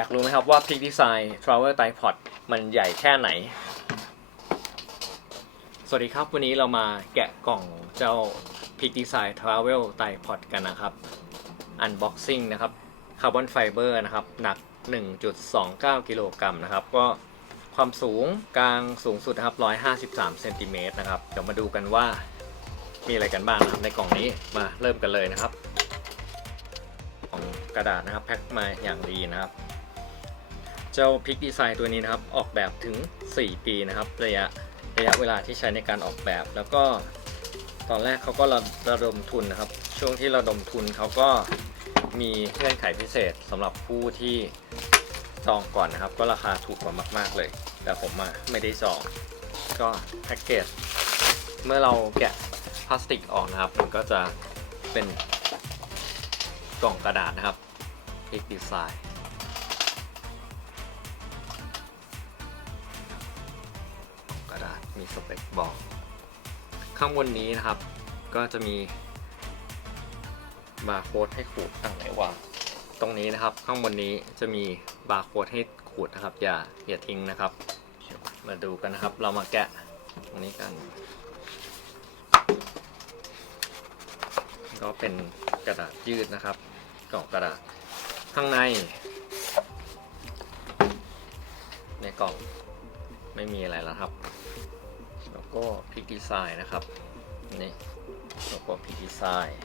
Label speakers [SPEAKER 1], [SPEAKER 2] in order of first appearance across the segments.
[SPEAKER 1] อยากรู้ไหมครับว่า Peak Design Travel Tripod มันใหญ่แค่ไหน สวัสดีครับวันนี้เรามาแกะกล่องเจ้า Peak Design Travel Tripod กันนะครับ Unboxing นะครับ Carbon Fiber นะครับ หนัก 1.29 กิโลกรัมนะครับ ก็ความสูงกลางสูงสุดนะครับ 153เซนติเมตรนะครับ เดี๋ยวมาดูกันว่ามีอะไรกันบ้างนะครับในกล่องนี้มาเริ่มกันเลยนะครับกล่องกระดาษนะครับแพ็คมาอย่างดีนะครับ เจ้าพิกดีไซน์ตัวนี้นะครับ ออกแบบถึง 4 ปีนะครับ ระยะระยะเวลาที่ใช้ในการออกแบบ แล้วก็ตอนแรกเขาก็ระระดมทุนนะครับ ช่วงที่ระดมทุนเขาก็มีเงื่อนไขพิเศษสำหรับผู้ที่จองก่อนนะครับ ก็ราคาถูกกว่ามากๆเลย แต่ผมไม่ได้จอง ก็แพ็กเกจเมื่อเราแกะพลาสติกออกนะครับ มันก็จะเป็นกล่องกระดาษนะครับพิกดีไซน์ มีสเปคบอก ข้างบนนี้นะครับ ก็จะมีบาร์โค้ดให้ขูดตั้งไหนวางตรงนี้นะครับ ข้างบนนี้จะมีบาร์โค้ดให้ขูดนะครับ อย่าอย่าทิ้งนะครับ มาดูกันนะครับ เรามาแกะตรงนี้กัน ก็เป็นกระดาษยืดนะครับกล่องกระดาษข้างใน ในกล่องไม่มีอะไรแล้วครับ แล้วก็พิกดีไซน์นะครับนี่แล้วก็พิกดีไซน์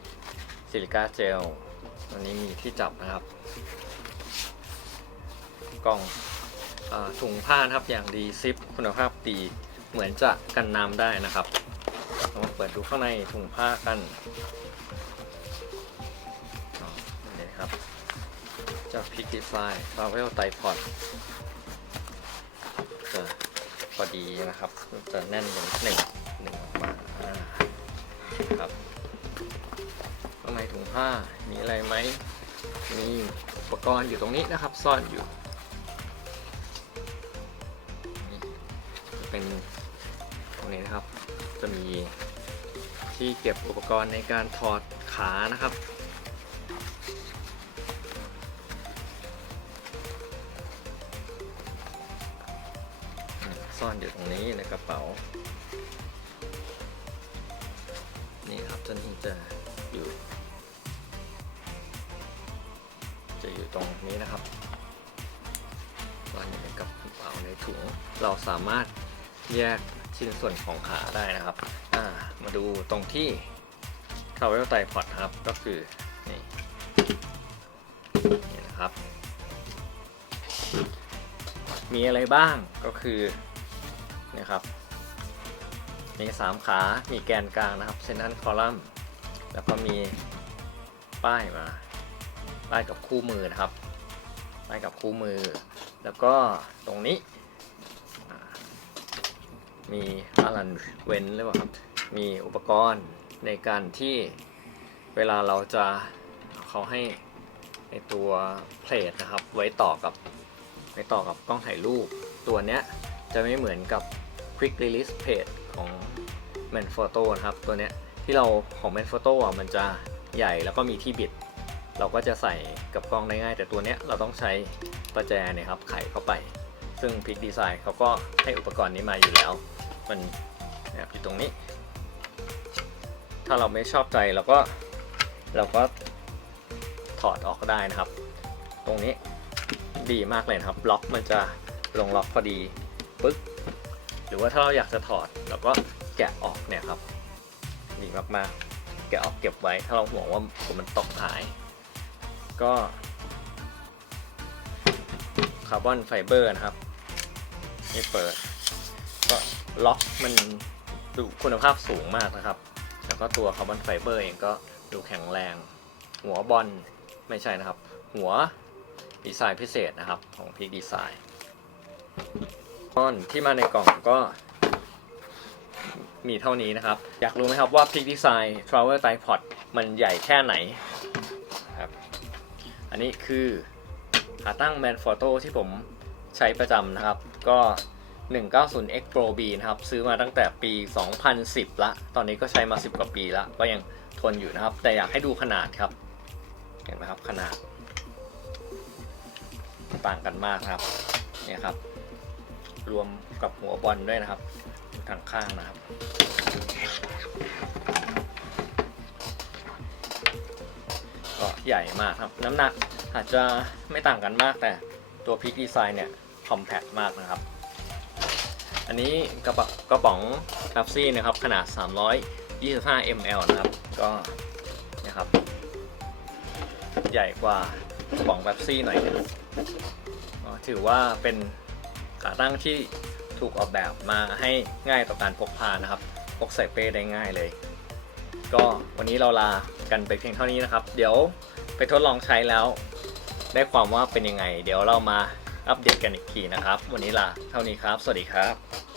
[SPEAKER 1] ซิลิก้าเจลอันนี้มีที่จับนะครับกล่องอถุงผ้านะครับอย่างดีซิปคุณภาพดีเหมือนจะกันน้ำได้นะครับเรามาเปิดดูข้างในถุงผ้ากันนี่ครับจ้าพิกดีไซน์ทราเวลไตพอด อดีนะครับ จะแน่นอย่างหนึ่งหนึ่งออกมาครับข้างในถุงผ้ามีอะไรไหมมีอุปกรณ์อยู่ตรงนี้นะครับ ซ่อนอยู่จะเป็นตรงนี้นะครับ จะมีที่เก็บอุปกรณ์ในการถอดขานะครับ ซ่อนอยู่ตรงนี้ในกระเป๋า นี่ครับเจ้านี่จะอยู่ จะอยู่ตรงนี้นะครับซ่อนอยู่ในกระเป๋าในถุง เราสามารถแยกชิ้นส่วนของขาได้นะครับ อ่า มาดูตรงที่ c a v e l t i p o d ครับ ก็คือ นี่ นี่นะครับ มีอะไรบ้างก็คือ นะครับ มีสามขา มีแกนกลางนะครับเซนทันคอลัมน์ แล้วก็มีป้ายมา ป้ายกับคู่มือนะครับ ป้ายกับคู่มือ แล้วก็ตรงนี้ มีอารันเว้นหรือเปล่าครับ มีอุปกรณ์ในการที่เวลาเราจะเขาให้ไอตัวเพลทนะครับ ไว้ต่อกับไว้ต่อกับกล้องถ่ายรูป ตัวเนี้ยจะไม่เหมือนกับ Quick Release Page ของ Manfrotto นะครับ ตัวเนี้ยที่เราของ Manfrotto อะมันจะใหญ่แล้วก็มีที่บิด เราก็จะใส่กับกล้องได้ง่าย แต่ตัวเนี้ยเราต้องใช้ประแจเนี่ยครับไขเข้าไป ซึ่ง Peak Design เขาก็ให้อุปกรณ์นี้มาอยู่แล้ว มันแบบอยู่ตรงนี้ ถ้าเราไม่ชอบใจเราก็เราก็ถอดออกได้นะครับ ตรงนี้ดีมากเลยครับ ล็อกมันจะลงล็อกพอดีปึ๊ก รือว่าถ้าเราอยากจะถอดเราก็แกะออกเนี่ยครับดีมากๆ แกะออกเก็บไว้ถ้าเราห่วงว่าผมมันตกหาย ก็คาร์บอนไฟเบอร์นะครับนี่เปิด ก็ล็อกมันดูคุณภาพสูงมากนะครับ แล้วก็ตัวคาร์บอนไฟเบอร์เองก็ดูแข็งแรง หัวบอลไม่ใช่นะครับ หัวดีไซน์พิเศษนะครับของ Peak Design ก้อนที่มาในกล่องก็มีเท่านี้นะครับ อยากรู้ไหมครับว่า Peak Design Travel Tripod มันใหญ่แค่ไหนครับอันนี้คือขาตั้ง Manfrotto ที่ผมใช้ประจำนะครับ ก็ 190X Pro B นะครับ ซื้อมาตั้งแต่ปี 2010 ละ ตอนนี้ก็ใช้มา 10 กว่าปีละ ก็ยังทนอยู่นะครับ แต่อยากให้ดูขนาดครับ เห็นไหมครับขนาด ต่างกันมากครับ เนี่ยครับ รวมกับหัวบอลด้วยนะครับทางข้างนะครับ ก็ใหญ่มากครับ น้ำหนักอาจจะไม่ต่างกันมากแต่ตัวพิกดีไซน์เนี่ยคอมแพคมากนะครับ อันนี้กระป๋องกระป๋องแท็บซี่นะครับขนาด 325 ml นะครับ ก็นะครับ ใหญ่กว่า กระป๋องแท็บซี่หน่อยนึงก็ถือว่าเป็น ขาตั้งที่ถูกออกแบบมาให้ง่ายต่อการพกพานะครับ พกใส่เป้ได้ง่ายเลย ก็วันนี้เราลากันไปเพียงเท่านี้นะครับ เดี๋ยวไปทดลองใช้แล้ว ได้ความว่าเป็นยังไง เดี๋ยวเรามาอัปเดตกันอีกทีนะครับ วันนี้ลาเท่านี้ครับ สวัสดีครับ